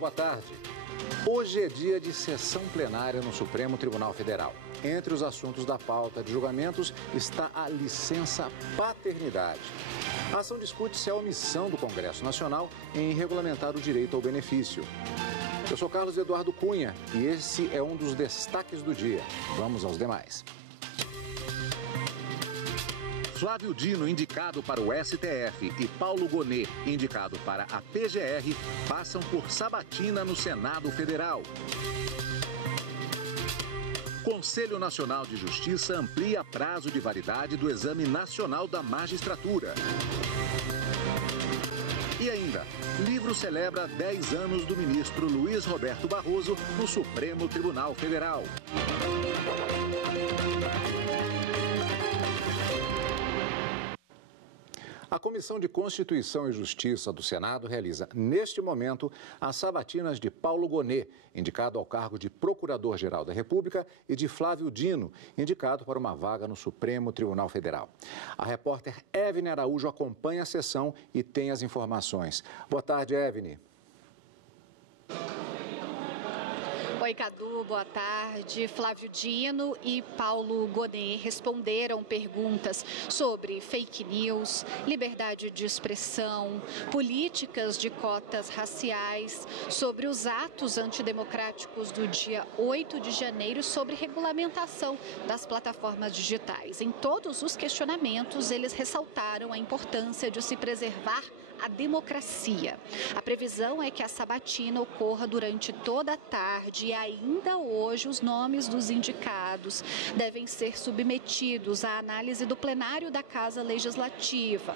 boa tarde. Hoje é dia de sessão plenária no Supremo Tribunal Federal. Entre os assuntos da pauta de julgamentos está a licença paternidade. A ação discute se a omissão do Congresso Nacional em regulamentar o direito ao benefício. Eu sou Carlos Eduardo Cunha e esse é um dos destaques do dia. Vamos aos demais. Flávio Dino, indicado para o STF, e Paulo Gonet, indicado para a PGR, passam por sabatina no Senado Federal. Conselho Nacional de Justiça amplia prazo de validade do Exame Nacional da Magistratura. E ainda, livro celebra 10 anos do ministro Luiz Roberto Barroso no Supremo Tribunal Federal. A Comissão de Constituição e Justiça do Senado realiza, neste momento, as sabatinas de Paulo Gonet, indicado ao cargo de Procurador-Geral da República, e de Flávio Dino, indicado para uma vaga no Supremo Tribunal Federal. A repórter Evne Araújo acompanha a sessão e tem as informações. Boa tarde, Evne. Oi, Cadu, boa tarde. Flávio Dino e Paulo Gonet responderam perguntas sobre fake news, liberdade de expressão, políticas de cotas raciais, sobre os atos antidemocráticos do dia 8 de janeiro e sobre regulamentação das plataformas digitais. Em todos os questionamentos, eles ressaltaram a importância de se preservar a democracia. A previsão é que a sabatina ocorra durante toda a tarde e ainda hoje os nomes dos indicados devem ser submetidos à análise do plenário da Casa Legislativa.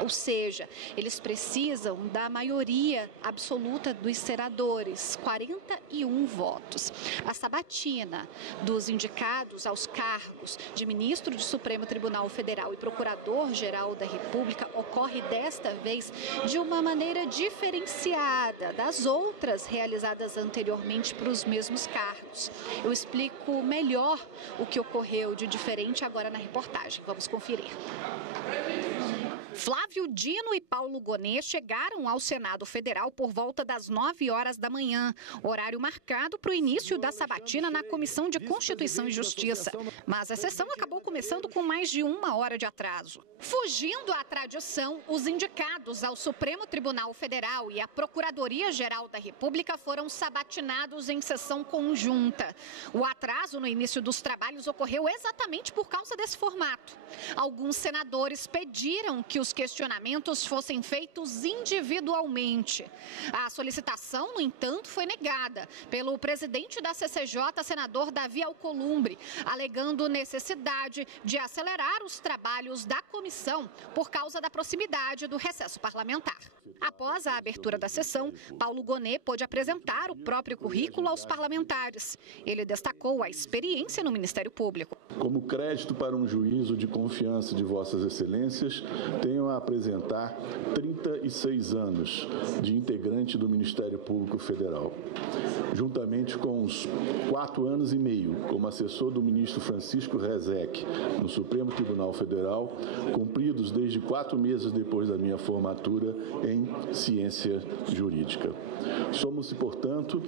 Ou seja, eles precisam da maioria absoluta dos senadores, 41 votos. A sabatina dos indicados aos cargos de ministro do Supremo Tribunal Federal e Procurador-Geral da República ocorre desta vez de uma maneira diferenciada das outras realizadas anteriormente para os mesmos cargos. Eu explico melhor o que ocorreu de diferente agora na reportagem. Vamos conferir. Flávio Dino e Paulo Gonet chegaram ao Senado Federal por volta das 9 horas da manhã, horário marcado para o início da sabatina na Comissão de Constituição e Justiça. Mas a sessão acabou começando com mais de 1 hora de atraso. Fugindo à tradição, os indicados ao Supremo Tribunal Federal e à Procuradoria-Geral da República foram sabatinados em sessão conjunta. O atraso no início dos trabalhos ocorreu exatamente por causa desse formato. Alguns senadores pediram que os questionamentos fossem feitos individualmente. A solicitação, no entanto, foi negada pelo presidente da CCJ, senador Davi Alcolumbre, alegando necessidade de acelerar os trabalhos da comissão por causa da proximidade do recesso parlamentar. Após a abertura da sessão, Paulo Gonet pôde apresentar o próprio currículo aos parlamentares. Ele destacou a experiência no Ministério Público. Como crédito para um juízo de confiança de Vossas Excelências, tenho a apresentar 36 anos de integrante do Ministério Público Federal, juntamente com os 4 anos e meio como assessor do ministro Francisco Rezec no Supremo Tribunal Federal, cumpridos desde 4 meses depois da minha formatura em ciência jurídica. Somos-se, portanto,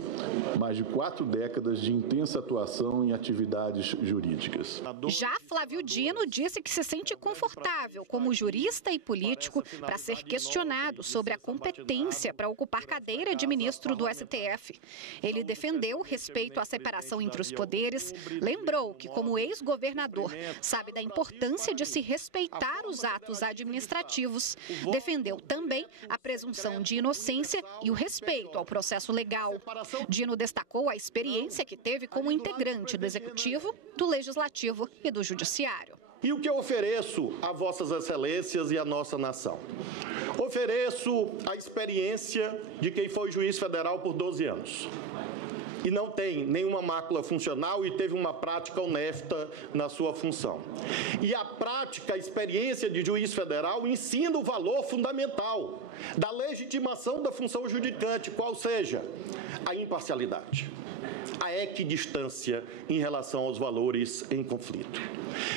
mais de 4 décadas de intensa atuação em atividades jurídicas. Já Flávio Dino disse que se sente confortável como jurista e político para ser questionado sobre a competência para ocupar cadeira de ministro do STF. Ele defendeu o respeito à separação entre os poderes, lembrou que, como ex-governador, sabe da importância de se respeitar os atos administrativos, defendeu também a presunção de inocência e o respeito ao processo legal. Dino destacou a experiência que teve como integrante do Executivo, do Legislativo e do Judiciário. E o que eu ofereço a Vossas Excelências e à nossa nação? Ofereço a experiência de quem foi juiz federal por 12 anos. E não tem nenhuma mácula funcional e teve uma prática honesta na sua função. E a prática, a experiência de juiz federal ensina o valor fundamental da legitimação da função judicante, qual seja a imparcialidade. a equidistância em relação aos valores em conflito.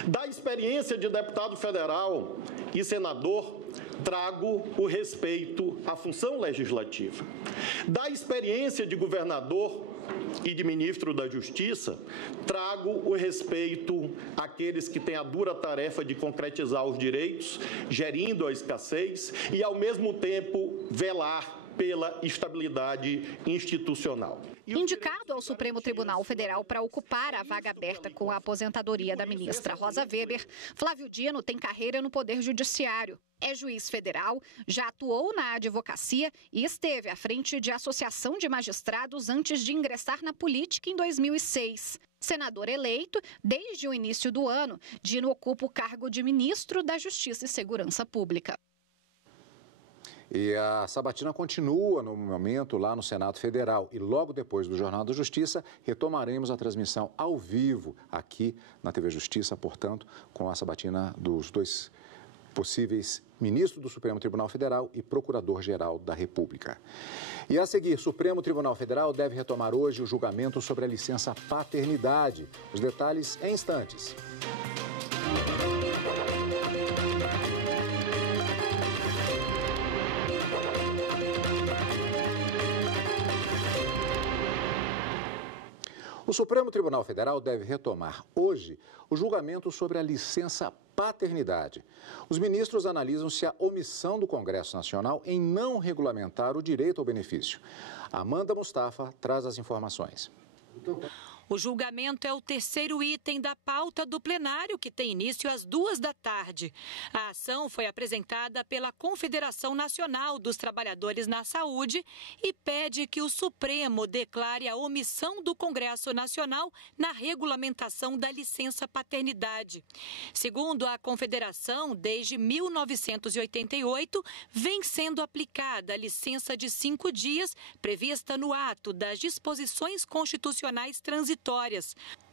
Da experiência de deputado federal e senador, trago o respeito à função legislativa. Da experiência de governador e de ministro da Justiça, trago o respeito àqueles que têm a dura tarefa de concretizar os direitos, gerindo a escassez e, ao mesmo tempo, velar pela estabilidade institucional. Indicado ao Supremo Tribunal Federal para ocupar a vaga aberta com a aposentadoria da ministra Rosa Weber, Flávio Dino tem carreira no Poder Judiciário. É juiz federal, já atuou na advocacia e esteve à frente de associação de magistrados antes de ingressar na política em 2006. Senador eleito, desde o início do ano, Dino ocupa o cargo de ministro da Justiça e Segurança Pública. E a sabatina continua no momento lá no Senado Federal. E logo depois do Jornal da Justiça, retomaremos a transmissão ao vivo aqui na TV Justiça, portanto, com a sabatina dos dois possíveis ministros do Supremo Tribunal Federal e Procurador-Geral da República. E a seguir, Supremo Tribunal Federal deve retomar hoje o julgamento sobre a licença paternidade. Os detalhes em instantes. O Supremo Tribunal Federal deve retomar hoje o julgamento sobre a licença paternidade. Os ministros analisam se a omissão do Congresso Nacional em não regulamentar o direito ao benefício. Amanda Mustafa traz as informações. O julgamento é o terceiro item da pauta do plenário, que tem início às 14h. A ação foi apresentada pela Confederação Nacional dos Trabalhadores na Saúde e pede que o Supremo declare a omissão do Congresso Nacional na regulamentação da licença paternidade. Segundo a Confederação, desde 1988, vem sendo aplicada a licença de 5 dias prevista no ato das disposições constitucionais transitórias.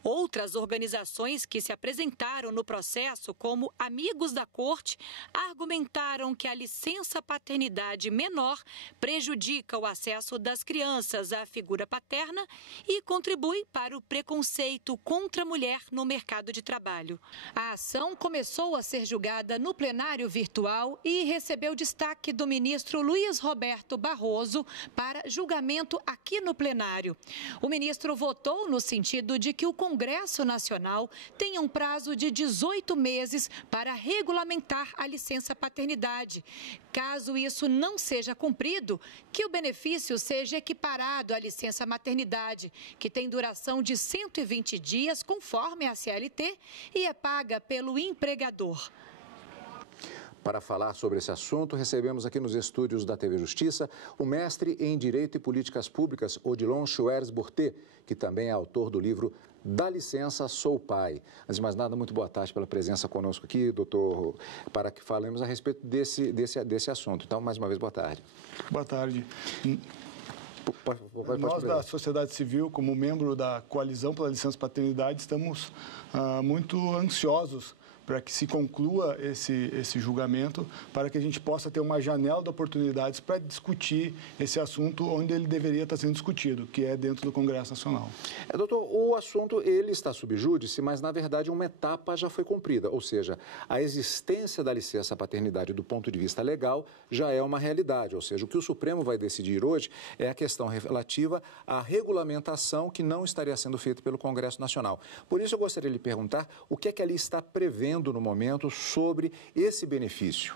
Outras organizações que se apresentaram no processo, como Amigos da Corte, argumentaram que a licença paternidade menor prejudica o acesso das crianças à figura paterna e contribui para o preconceito contra a mulher no mercado de trabalho. A ação começou a ser julgada no plenário virtual e recebeu destaque do ministro Luiz Roberto Barroso para julgamento aqui no plenário. O ministro votou no sentido de que o Congresso Nacional tenha um prazo de 18 meses para regulamentar a licença paternidade. Caso isso não seja cumprido, que o benefício seja equiparado à licença maternidade, que tem duração de 120 dias, conforme a CLT, e é paga pelo empregador. Para falar sobre esse assunto, recebemos aqui nos estúdios da TV Justiça o mestre em Direito e Políticas Públicas, Odilon Schweres Burté, que também é autor do livro Dá Licença, Sou Pai. Antes de mais nada, muito boa tarde pela presença conosco aqui, doutor, para que falemos a respeito desse assunto. Então, mais uma vez, boa tarde. Boa tarde. Pode Nós, da sociedade civil, como membro da Coalizão pela Licença Paternidade, estamos muito ansiosos para que se conclua esse julgamento, para que a gente possa ter uma janela de oportunidades para discutir esse assunto onde ele deveria estar sendo discutido, que é dentro do Congresso Nacional. Doutor, o assunto ele está sob júdice, mas na verdade uma etapa já foi cumprida, ou seja, a existência da licença paternidade do ponto de vista legal já é uma realidade, ou seja, o que o Supremo vai decidir hoje é a questão relativa à regulamentação que não estaria sendo feita pelo Congresso Nacional. Por isso eu gostaria de lhe perguntar o que é que ali está prevendo no momento sobre esse benefício.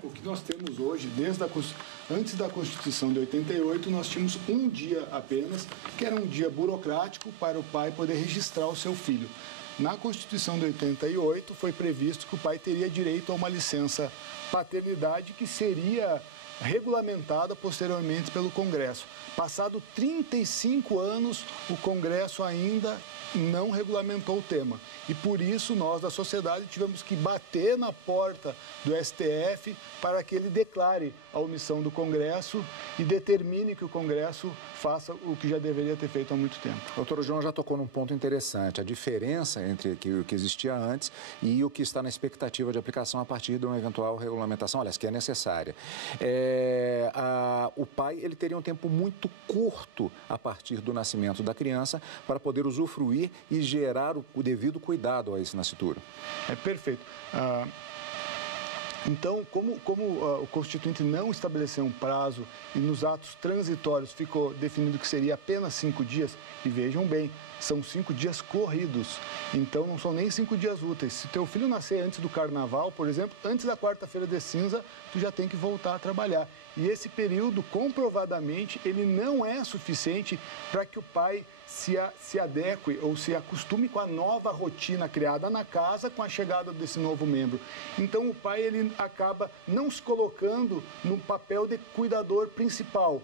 O que nós temos hoje, antes da Constituição de 88, nós tínhamos um dia apenas, que era um dia burocrático para o pai poder registrar o seu filho. Na Constituição de 88 foi previsto que o pai teria direito a uma licença paternidade que seria regulamentada posteriormente pelo Congresso. Passado 35 anos, o Congresso ainda não regulamentou o tema. E por isso nós, da sociedade, tivemos que bater na porta do STF para que ele declare a omissão do Congresso e determine que o Congresso faça o que já deveria ter feito há muito tempo. Doutor João já tocou num ponto interessante, a diferença entre o que existia antes e o que está na expectativa de aplicação a partir de uma eventual regulamentação, aliás, que é necessária. O pai ele teria um tempo muito curto a partir do nascimento da criança para poder usufruir e gerar o devido cuidado a esse nascituro. É perfeito. Então, como o Constituinte não estabeleceu um prazo e nos atos transitórios ficou definido que seria apenas 5 dias, e vejam bem, são 5 dias corridos, então não são nem 5 dias úteis. Se teu filho nascer antes do carnaval, por exemplo, antes da quarta-feira de cinza, tu já tem que voltar a trabalhar. E esse período, comprovadamente, ele não é suficiente para que o pai se adeque ou se acostume com a nova rotina criada na casa com a chegada desse novo membro. Então, o pai ele acaba não se colocando no papel de cuidador principal.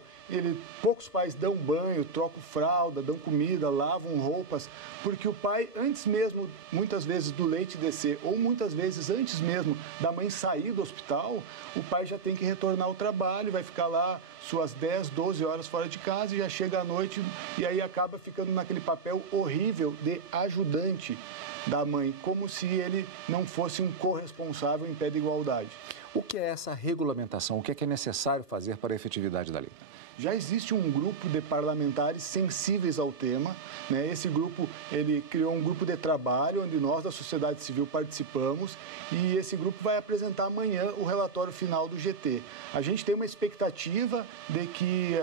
Poucos pais dão banho, trocam fralda, dão comida, lavam roupas, porque o pai, antes mesmo, muitas vezes, do leite descer, ou muitas vezes antes mesmo da mãe sair do hospital, o pai já tem que retornar ao trabalho, vai ficar lá suas 10, 12 horas fora de casa e já chega à noite e aí acaba ficando naquele papel horrível de ajudante da mãe, como se ele não fosse um corresponsável em pé de igualdade. O que é essa regulamentação? O que é necessário fazer para a efetividade da lei? Já existe um grupo de parlamentares sensíveis ao tema, né? Esse grupo, ele criou um grupo de trabalho onde nós da sociedade civil participamos e esse grupo vai apresentar amanhã o relatório final do GT. A gente tem uma expectativa de que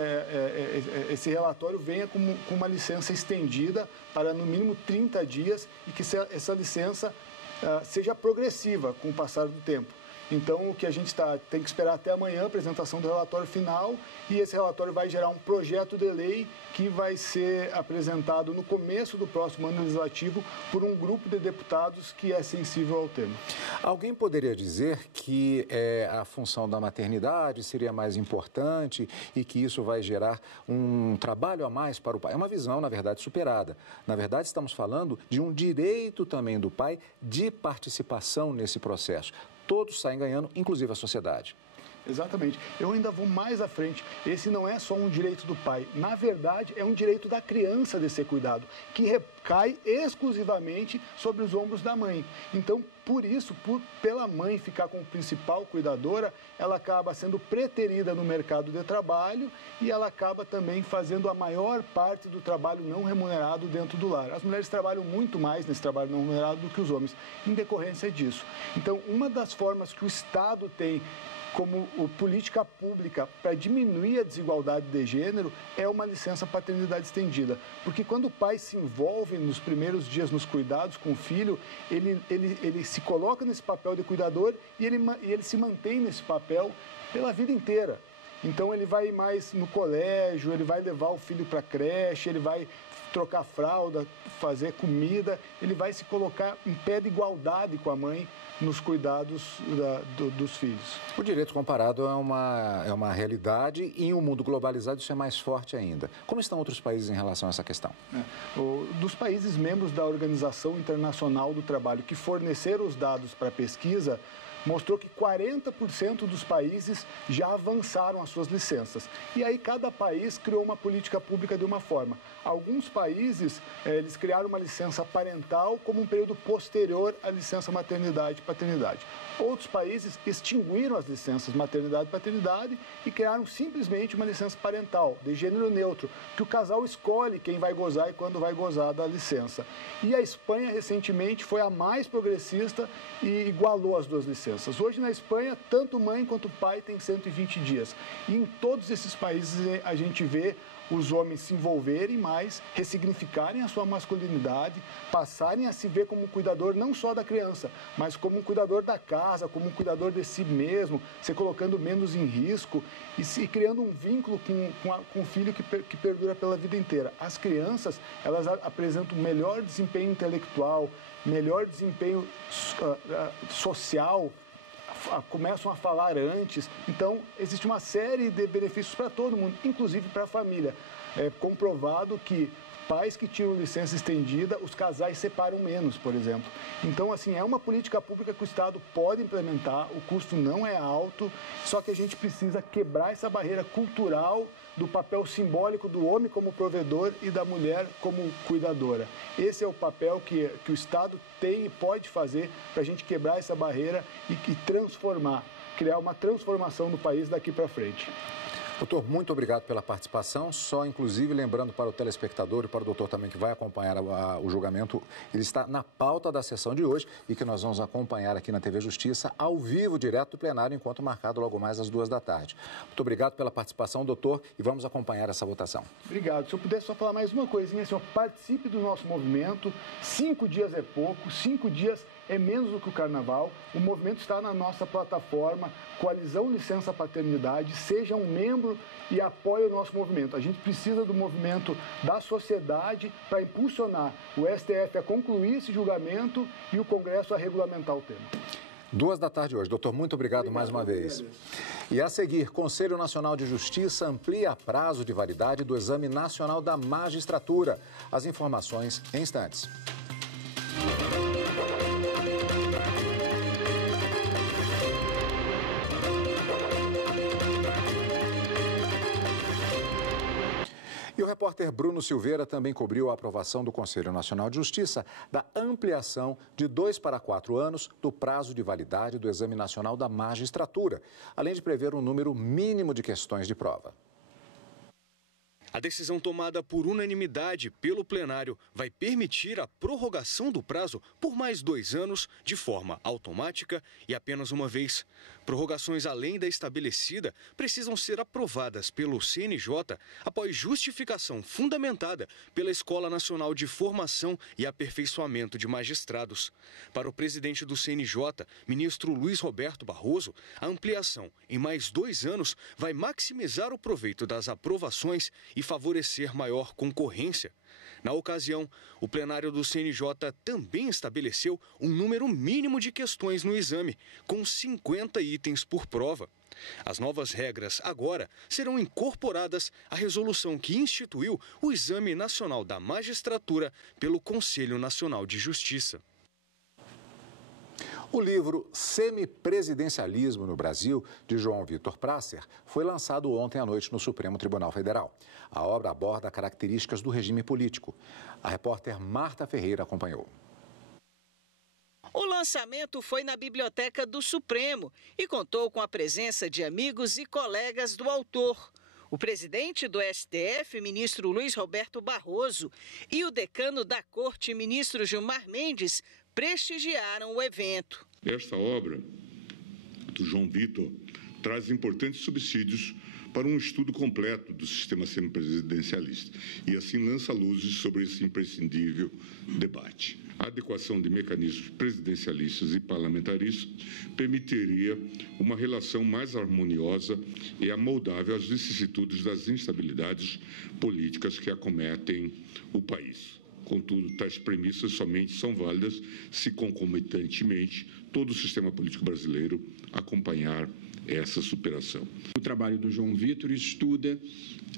esse relatório venha com uma licença estendida para no mínimo 30 dias e que essa licença seja progressiva com o passar do tempo. Então, o que a gente tem que esperar até amanhã, a apresentação do relatório final, e esse relatório vai gerar um projeto de lei que vai ser apresentado no começo do próximo ano legislativo por um grupo de deputados que é sensível ao tema. Alguém poderia dizer que a função da maternidade seria mais importante e que isso vai gerar um trabalho a mais para o pai. É uma visão, na verdade, superada. Na verdade, estamos falando de um direito também do pai de participação nesse processo. Todos saem ganhando, inclusive a sociedade. Exatamente. Eu ainda vou mais à frente. Esse não é só um direito do pai. Na verdade, é um direito da criança de ser cuidado, que recai exclusivamente sobre os ombros da mãe. Então, por isso, pela mãe ficar como principal cuidadora, ela acaba sendo preterida no mercado de trabalho e ela acaba também fazendo a maior parte do trabalho não remunerado dentro do lar. As mulheres trabalham muito mais nesse trabalho não remunerado do que os homens, em decorrência disso. Então, uma das formas que o Estado tem como política pública para diminuir a desigualdade de gênero é uma licença paternidade estendida. Porque quando o pai se envolve nos primeiros dias nos cuidados com o filho, ele se coloca nesse papel de cuidador e ele se mantém nesse papel pela vida inteira. Então ele vai mais no colégio, ele vai levar o filho para a creche, ele vai trocar fralda, fazer comida, ele vai se colocar em pé de igualdade com a mãe nos cuidados dos filhos. O direito comparado é uma realidade e em um mundo globalizado isso é mais forte ainda. Como estão outros países em relação a essa questão? Dos países membros da Organização Internacional do Trabalho que forneceram os dados para a pesquisa, mostrou que 40% dos países já avançaram as suas licenças. E aí cada país criou uma política pública de uma forma. Alguns países, eles criaram uma licença parental como um período posterior à licença maternidade e paternidade. Outros países extinguiram as licenças maternidade e paternidade e criaram simplesmente uma licença parental, de gênero neutro, que o casal escolhe quem vai gozar e quando vai gozar da licença. E a Espanha, recentemente, foi a mais progressista e igualou as duas licenças. Hoje, na Espanha, tanto mãe quanto pai têm 120 dias. E em todos esses países a gente vê os homens se envolverem mais, ressignificarem a sua masculinidade, passarem a se ver como um cuidador não só da criança, mas como um cuidador da casa, como um cuidador de si mesmo, se colocando menos em risco e criando um vínculo com o filho que perdura pela vida inteira. As crianças, elas apresentam melhor desempenho intelectual, melhor desempenho social, começam a falar antes. Então, existe uma série de benefícios para todo mundo, inclusive para a família. É comprovado que Pais que tiram licença estendida, os casais separam menos, por exemplo. Então, assim, é uma política pública que o Estado pode implementar, o custo não é alto, só que a gente precisa quebrar essa barreira cultural do papel simbólico do homem como provedor e da mulher como cuidadora. Esse é o papel que o Estado tem e pode fazer para a gente quebrar essa barreira e transformar, criar uma transformação no país daqui para frente. Doutor, muito obrigado pela participação. Só, inclusive, lembrando para o telespectador e para o doutor também que vai acompanhar o julgamento, ele está na pauta da sessão de hoje e que nós vamos acompanhar aqui na TV Justiça, ao vivo, direto do plenário, enquanto marcado logo mais às 2 da tarde. Muito obrigado pela participação, doutor, e vamos acompanhar essa votação. Obrigado. Se eu pudesse só falar mais uma coisinha, senhor, participe do nosso movimento. 5 dias é pouco, 5 dias é menos do que o carnaval. O movimento está na nossa plataforma Coalizão Licença Paternidade. Seja um membro e apoie o nosso movimento. A gente precisa do movimento da sociedade para impulsionar o STF a concluir esse julgamento e o Congresso a regulamentar o tema. 2 da tarde hoje. Doutor, muito obrigado mais uma vez. E a seguir, Conselho Nacional de Justiça amplia prazo de validade do Exame Nacional da Magistratura. As informações em instantes. E o repórter Bruno Silveira também cobriu a aprovação do Conselho Nacional de Justiça da ampliação de 2 para 4 anos do prazo de validade do Exame Nacional da Magistratura, além de prever um número mínimo de questões de prova. A decisão tomada por unanimidade pelo plenário vai permitir a prorrogação do prazo por mais 2 anos de forma automática e apenas uma vez. Prorrogações além da estabelecida precisam ser aprovadas pelo CNJ após justificação fundamentada pela Escola Nacional de Formação e Aperfeiçoamento de Magistrados. Para o presidente do CNJ, ministro Luiz Roberto Barroso, a ampliação em mais 2 anos vai maximizar o proveito das aprovações e favorecer maior concorrência. Na ocasião, o plenário do CNJ também estabeleceu um número mínimo de questões no exame, com 50 itens por prova. As novas regras agora serão incorporadas à resolução que instituiu o Exame Nacional da Magistratura pelo Conselho Nacional de Justiça. O livro Semipresidencialismo no Brasil, de João Vitor Prasser, foi lançado ontem à noite no Supremo Tribunal Federal. A obra aborda características do regime político. A repórter Marta Ferreira acompanhou. O lançamento foi na Biblioteca do Supremo e contou com a presença de amigos e colegas do autor. O presidente do STF, ministro Luiz Roberto Barroso, e o decano da Corte, ministro Gilmar Mendes, prestigiaram o evento. Esta obra do João Vitor traz importantes subsídios para um estudo completo do sistema semipresidencialista e assim lança luzes sobre esse imprescindível debate. A adequação de mecanismos presidencialistas e parlamentaristas permitiria uma relação mais harmoniosa e amoldável às vicissitudes das instabilidades políticas que acometem o país. Contudo, tais premissas somente são válidas se concomitantemente todo o sistema político brasileiro acompanhar essa superação. O trabalho do João Vitor estuda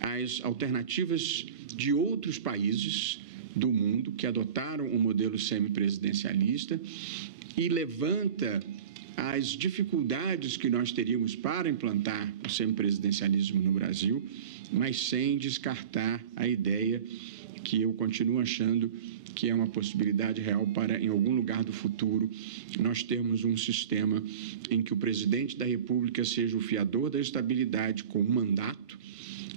as alternativas de outros países do mundo que adotaram o modelo semipresidencialista e levanta as dificuldades que nós teríamos para implantar o semipresidencialismo no Brasil, mas sem descartar a ideia que eu continuo achando que é uma possibilidade real para, em algum lugar do futuro, nós termos um sistema em que o presidente da República seja o fiador da estabilidade com um mandato,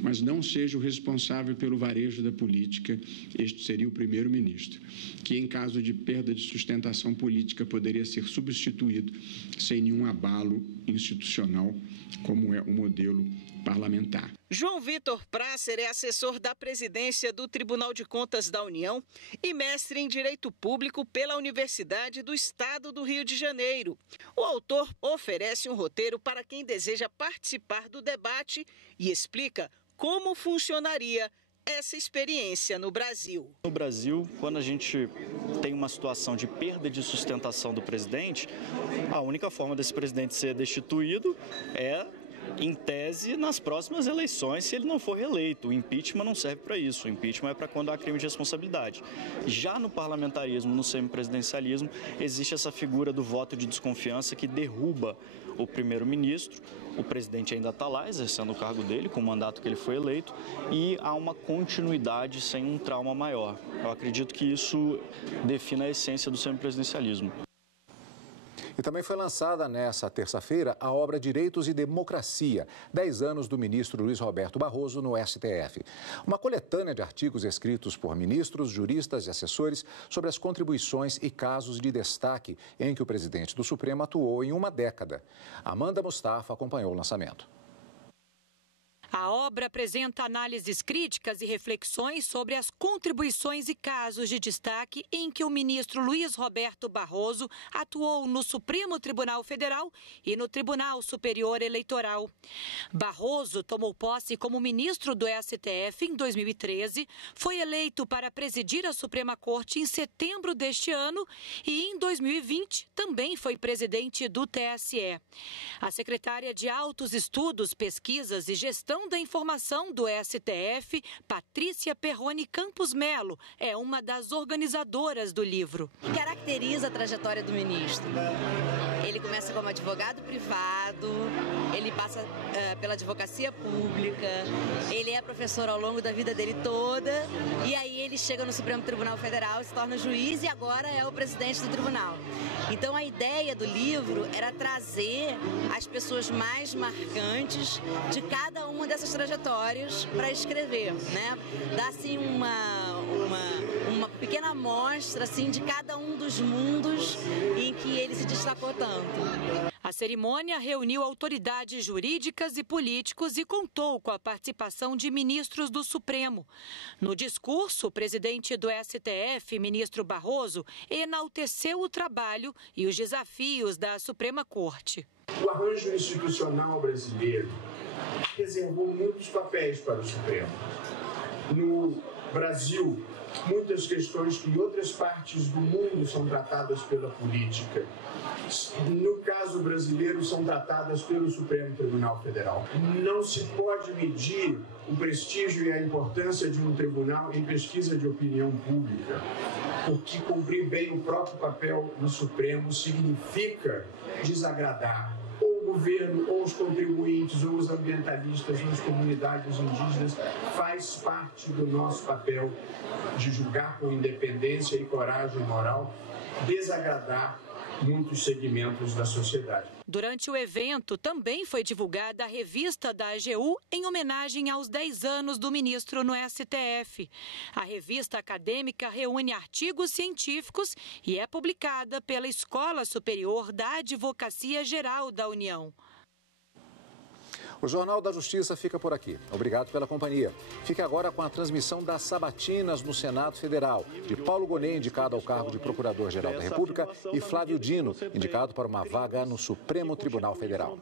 mas não seja o responsável pelo varejo da política. Este seria o primeiro-ministro, que em caso de perda de sustentação política poderia ser substituído sem nenhum abalo institucional, como é o modelo parlamentar. João Vitor Prasser é assessor da presidência do Tribunal de Contas da União e mestre em Direito Público pela Universidade do Estado do Rio de Janeiro. O autor oferece um roteiro para quem deseja participar do debate e explica como funcionaria essa experiência no Brasil. No Brasil, quando a gente tem uma situação de perda de sustentação do presidente, a única forma desse presidente ser destituído é em tese, nas próximas eleições, se ele não for reeleito. O impeachment não serve para isso. O impeachment é para quando há crime de responsabilidade. Já no parlamentarismo, no semipresidencialismo, existe essa figura do voto de desconfiança que derruba o primeiro-ministro. O presidente ainda está lá, exercendo o cargo dele, com o mandato que ele foi eleito, e há uma continuidade sem um trauma maior. Eu acredito que isso define a essência do semipresidencialismo. E também foi lançada nessa terça-feira a obra Direitos e Democracia, 10 anos do ministro Luiz Roberto Barroso no STF. Uma coletânea de artigos escritos por ministros, juristas e assessores sobre as contribuições e casos de destaque em que o presidente do Supremo atuou em uma década. Amanda Mustafa acompanhou o lançamento. A obra apresenta análises críticas e reflexões sobre as contribuições e casos de destaque em que o ministro Luiz Roberto Barroso atuou no Supremo Tribunal Federal e no Tribunal Superior Eleitoral. Barroso tomou posse como ministro do STF em 2013, foi eleito para presidir a Suprema Corte em setembro deste ano e em 2020 também foi presidente do TSE. A secretária de Altos Estudos, Pesquisas e Gestão da Informação do STF, Patrícia Perrone Campos Melo, é uma das organizadoras do livro. O que caracteriza a trajetória do ministro? Ele começa como advogado privado, ele passa pela advocacia pública, ele é professor ao longo da vida dele toda, e aí ele chega no Supremo Tribunal Federal, se torna juiz e agora é o presidente do tribunal. Então a ideia do livro era trazer as pessoas mais marcantes de cada uma dessas trajetórias para escrever, né? Dar assim uma pequena amostra assim, de cada um dos mundos em que ele se destacou tanto. A cerimônia reuniu autoridades jurídicas e políticos e contou com a participação de ministros do Supremo. No discurso, o presidente do STF, ministro Barroso, enalteceu o trabalho e os desafios da Suprema Corte. O arranjo institucional brasileiro reservou muitos papéis para o Supremo. No Brasil, muitas questões que em outras partes do mundo são tratadas pela política, no caso brasileiro, são tratadas pelo Supremo Tribunal Federal. Não se pode medir o prestígio e a importância de um tribunal em pesquisa de opinião pública, porque cumprir bem o próprio papel do Supremo significa desagradar ou o governo, ou os contribuintes, ou os ambientalistas, ou as comunidades indígenas. Faz parte do nosso papel de julgar com independência e coragem moral, desagradar muitos segmentos da sociedade. Durante o evento, também foi divulgada a revista da AGU em homenagem aos 10 anos do ministro no STF. A revista acadêmica reúne artigos científicos e é publicada pela Escola Superior da Advocacia Geral da União. O Jornal da Justiça fica por aqui. Obrigado pela companhia. Fique agora com a transmissão das sabatinas no Senado Federal, de Paulo Gonet, indicado ao cargo de Procurador-Geral da República, e Flávio Dino, indicado para uma vaga no Supremo Tribunal Federal.